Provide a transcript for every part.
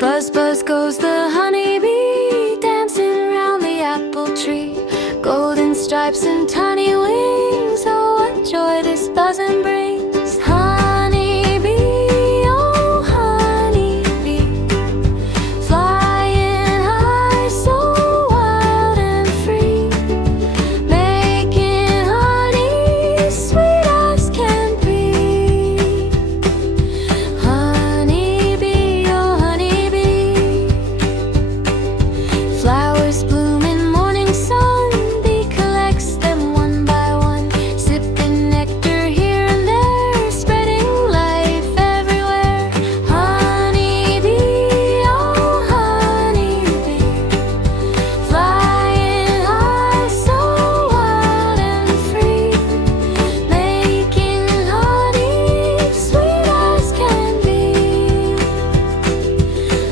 Buzz, buzz goes the honeybee, dancing round the apple tree. Golden stripes and tiny wings, oh what joy this buzzing brings. Honeybee, oh honeybee, flying high so wild and free, making honey sweet as can be. Honeybee, oh honeybee, flowers bloom in morning sun, bee collects them one by one, sipping nectar here and there, spreading life everywhere. Honeybee, oh honeybee, flying high so wild and free, making honey sweet as can be.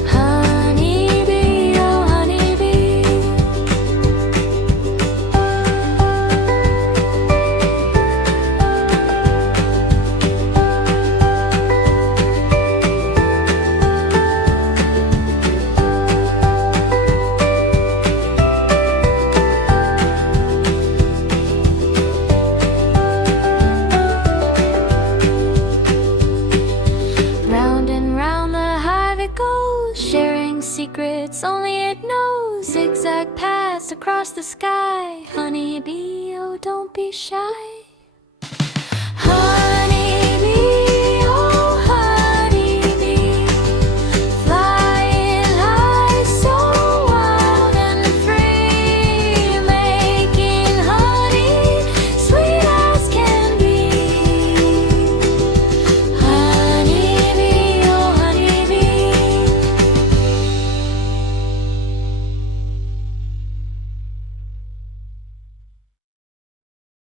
Honeybee, oh honeybee. Round and round the hive it goes, sharing secrets only it knows. Zigzag paths across the sky. Honeybee, oh don't be shy.